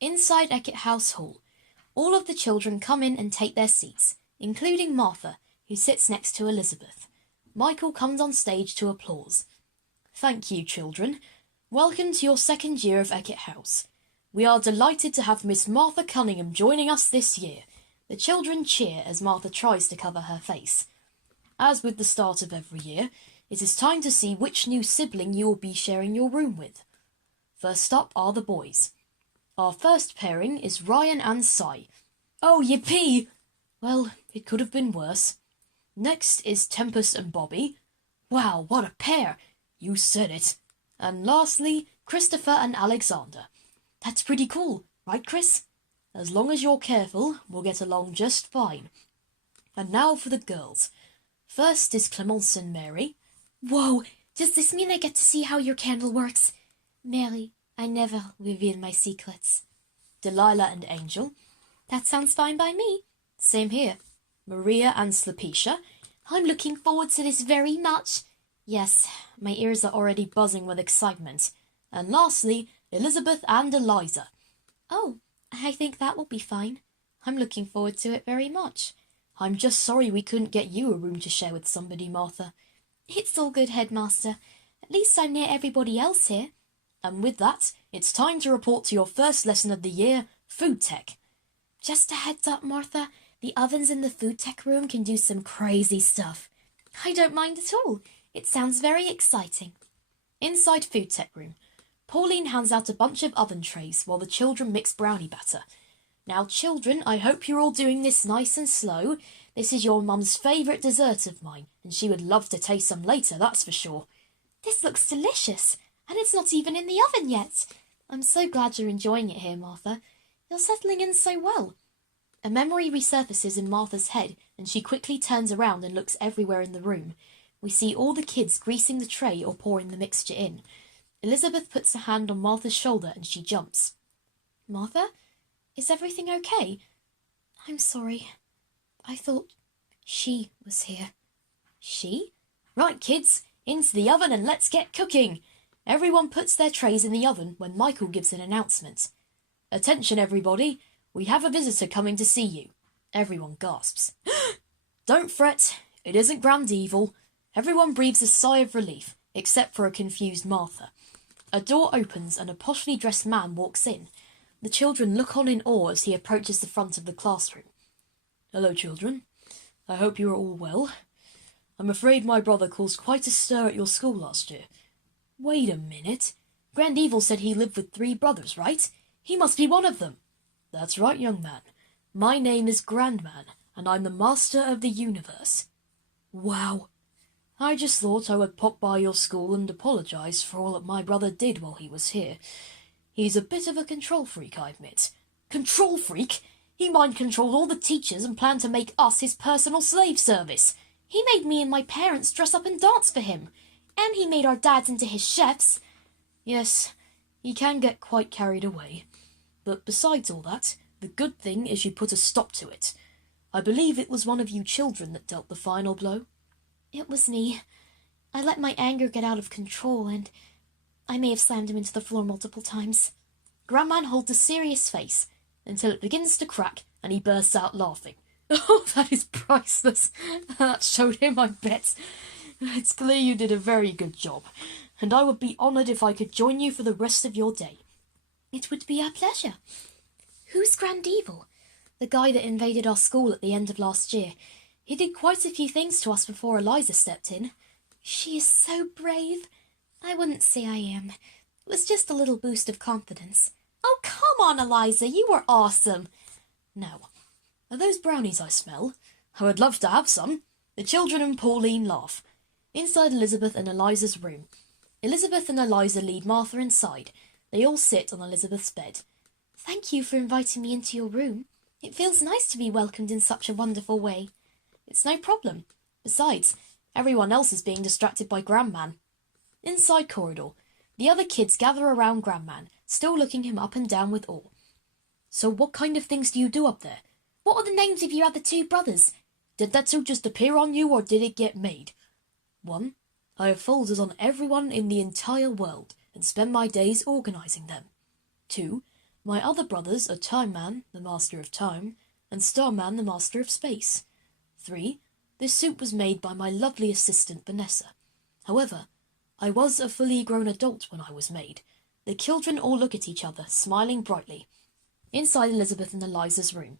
Inside Eckett House Hall, all of the children come in and take their seats, including Martha, who sits next to Elizabeth. Michael comes on stage to applause. Thank you, children. Welcome to your second year of Eckett House. We are delighted to have Miss Martha Cunningham joining us this year. The children cheer as Martha tries to cover her face. As with the start of every year, it is time to see which new sibling you will be sharing your room with. First up are the boys. Our first pairing is Ryan and Cy. Oh, yippee! Well, it could have been worse. Next is Tempest and Bobby. Wow, what a pair! You said it. And lastly, Christopher and Alexander. That's pretty cool, right, Chris? As long as you're careful, we'll get along just fine. And now for the girls. First is Clemence and Mary. Whoa, does this mean I get to see how your candle works? Mary, I never reveal my secrets. Delilah and Angel. That sounds fine by me. Same here. Maria and Slapisha. I'm looking forward to this very much. Yes, my ears are already buzzing with excitement. And lastly, Elizabeth and Eliza. Oh, I think that will be fine. I'm looking forward to it very much. I'm just sorry we couldn't get you a room to share with somebody, Martha. It's all good, Headmaster. At least I'm near everybody else here. And with that, it's time to report to your first lesson of the year, Food Tech. Just a heads up, Martha. The ovens in the food tech room can do some crazy stuff. I don't mind at all. It sounds very exciting. Inside Food Tech room, Pauline hands out a bunch of oven trays while the children mix brownie batter. Now, children, I hope you're all doing this nice and slow. This is your mum's favourite dessert of mine, and she would love to taste some later, that's for sure. This looks delicious, and it's not even in the oven yet. I'm so glad you're enjoying it here, Martha. You're settling in so well. A memory resurfaces in Martha's head, and she quickly turns around and looks everywhere in the room. We see all the kids greasing the tray or pouring the mixture in. Elizabeth puts a hand on Martha's shoulder and she jumps. Martha, is everything okay? I'm sorry. I thought she was here. She? Right, kids, into the oven and let's get cooking. Everyone puts their trays in the oven when Michael gives an announcement. Attention, everybody. We have a visitor coming to see you. Everyone gasps. Don't fret. It isn't Grand Evil. Everyone breathes a sigh of relief, except for a confused Martha. A door opens and a poshly dressed man walks in. The children look on in awe as he approaches the front of the classroom. Hello, children. I hope you are all well. I'm afraid my brother caused quite a stir at your school last year. Wait a minute. Grand Evil said he lived with 3 brothers, right? He must be one of them. That's right, young man. My name is Grandman, and I'm the master of the universe. Wow. I just thought I would pop by your school and apologise for all that my brother did while he was here. He's a bit of a control freak, I admit. Control freak? He mind-controlled all the teachers and planned to make us his personal slave service. He made me and my parents dress up and dance for him. And he made our dads into his chefs. Yes, he can get quite carried away. But besides all that, the good thing is you put a stop to it. I believe it was one of you children that dealt the final blow. It was me. I let my anger get out of control, and I may have slammed him into the floor multiple times. Grandman holds a serious face until it begins to crack, and he bursts out laughing. Oh, that is priceless. That showed him, I bet. It's clear you did a very good job, and I would be honoured if I could join you for the rest of your day. It would be our pleasure. Who's Grand Evil? The guy that invaded our school at the end of last year. He did quite a few things to us before Eliza stepped in. She is so brave. I wouldn't say I am. It was just a little boost of confidence. Oh, come on, Eliza, you were awesome. Now, are those brownies I smell? I would love to have some. The children and Pauline laugh. Inside Elizabeth and Eliza's room. Elizabeth and Eliza lead Martha inside. They all sit on Elizabeth's bed. Thank you for inviting me into your room. It feels nice to be welcomed in such a wonderful way. It's no problem. Besides, everyone else is being distracted by Grandman. Inside corridor, the other kids gather around Grandman, still looking him up and down with awe. So what kind of things do you do up there? What are the names of your other 2 brothers? Did that suit just appear on you, or did it get made? 1. I have folders on everyone in the entire world, and spend my days organising them. 2. My other brothers are Time Man, the master of time, and Star Man, the master of space. 3. This suit was made by my lovely assistant Vanessa. However, I was a fully grown adult when I was made. The children all look at each other, smiling brightly. Inside Elizabeth and Eliza's room.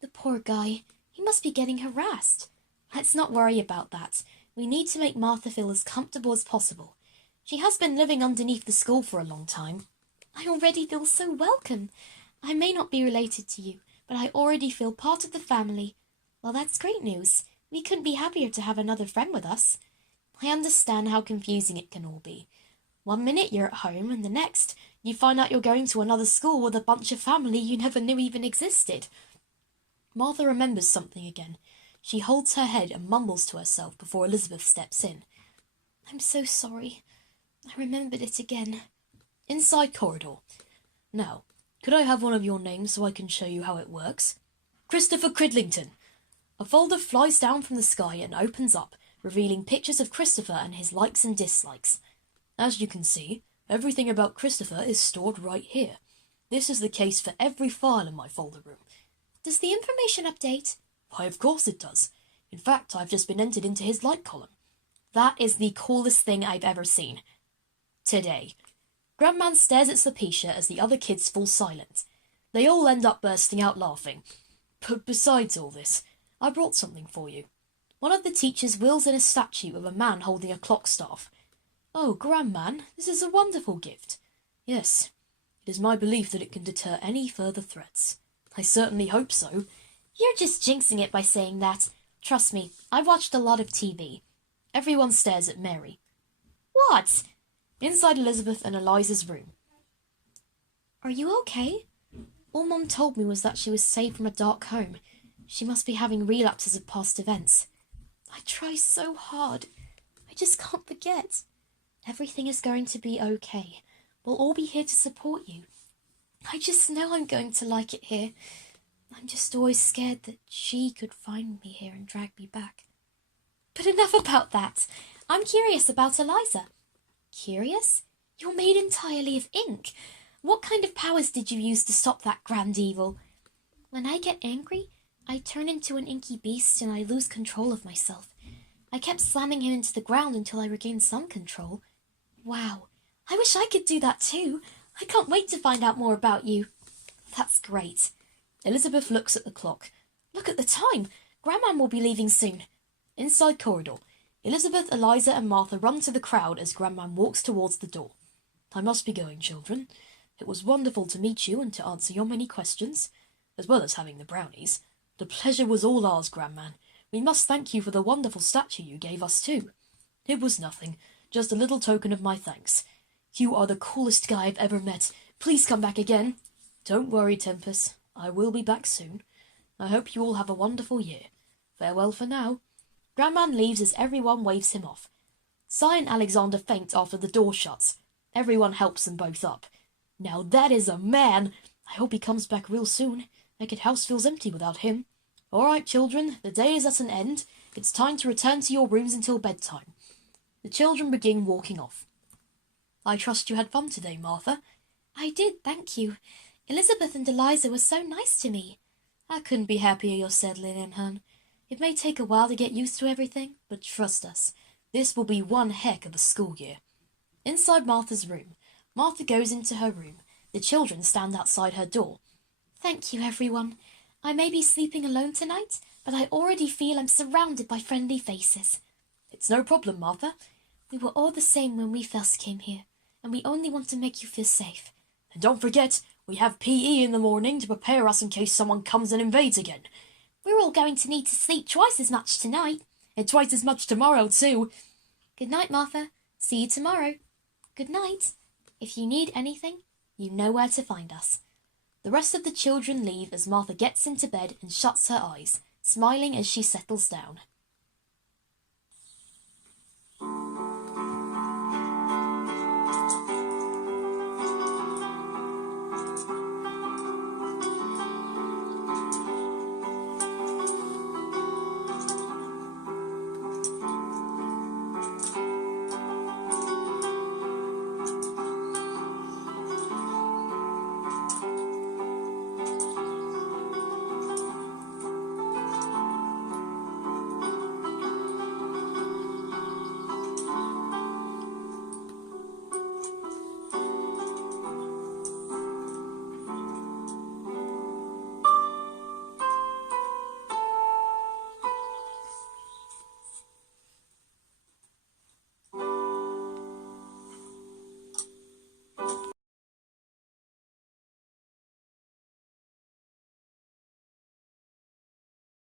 The poor guy. He must be getting harassed. Let's not worry about that. We need to make Martha feel as comfortable as possible. She has been living underneath the school for a long time. I already feel so welcome. I may not be related to you, but I already feel part of the family. Well, that's great news. We couldn't be happier to have another friend with us. I understand how confusing it can all be. One minute you're at home, and the next you find out you're going to another school with a bunch of family you never knew even existed. Martha remembers something again. She holds her head and mumbles to herself before Elizabeth steps in. I'm so sorry. I remembered it again. Inside corridor. Now, could I have one of your names so I can show you how it works? Christopher Cridlington. A folder flies down from the sky and opens up, revealing pictures of Christopher and his likes and dislikes. As you can see, everything about Christopher is stored right here. This is the case for every file in my folder room. Does the information update? Why, of course it does. In fact, I've just been entered into his like column. That is the coolest thing I've ever seen. Today. Grandman stares at Sulpicia as the other kids fall silent. They all end up bursting out laughing. But besides all this, I brought something for you. One of the teachers wheels in a statue of a man holding a clock staff. Oh, Grandman, this is a wonderful gift. Yes, it is my belief that it can deter any further threats. I certainly hope so. You're just jinxing it by saying that. Trust me, I've watched a lot of TV. Everyone stares at Mary. What? Inside Elizabeth and Eliza's room. Are you okay? All Mum told me was that she was saved from a dark home. She must be having relapses of past events. I try so hard. I just can't forget. Everything is going to be okay. We'll all be here to support you. I just know I'm going to like it here. I'm just always scared that she could find me here and drag me back. But enough about that. I'm curious about Eliza. Curious? You're made entirely of ink. What kind of powers did you use to stop that grand evil? When I get angry, I turn into an inky beast and I lose control of myself. I kept slamming him into the ground until I regained some control. Wow, I wish I could do that too. I can't wait to find out more about you. That's great. Elizabeth looks at the clock. Look at the time. Grandma will be leaving soon. Inside corridor. Elizabeth, Eliza and Martha run to the crowd as Grandma walks towards the door. I must be going, children. It was wonderful to meet you and to answer your many questions, as well as having the brownies. The pleasure was all ours, Grandma. We must thank you for the wonderful statue you gave us too. It was nothing, just a little token of my thanks. You are the coolest guy I've ever met. Please come back again. Don't worry, Tempest. I will be back soon. I hope you all have a wonderful year. Farewell for now. Grandma leaves as everyone waves him off. Cy and Alexander faint after the door shuts. Everyone helps them both up. Now that is a man! I hope he comes back real soon. Eckett House feels empty without him. All right, children, the day is at an end. It's time to return to your rooms until bedtime. The children begin walking off. I trust you had fun today, Martha. I did, thank you. Elizabeth and Eliza were so nice to me. I couldn't be happier you're settling in, hon. It may take a while to get used to everything, but trust us, this will be one heck of a school year. Inside Martha's room, Martha goes into her room. The children stand outside her door. Thank you, everyone. I may be sleeping alone tonight, but I already feel I'm surrounded by friendly faces. It's no problem, Martha. We were all the same when we first came here, and we only want to make you feel safe. And don't forget, we have PE in the morning to prepare us in case someone comes and invades again. We're all going to need to sleep twice as much tonight. And twice as much tomorrow, too. Good night, Martha. See you tomorrow. Good night. If you need anything, you know where to find us. The rest of the children leave as Martha gets into bed and shuts her eyes, smiling as she settles down.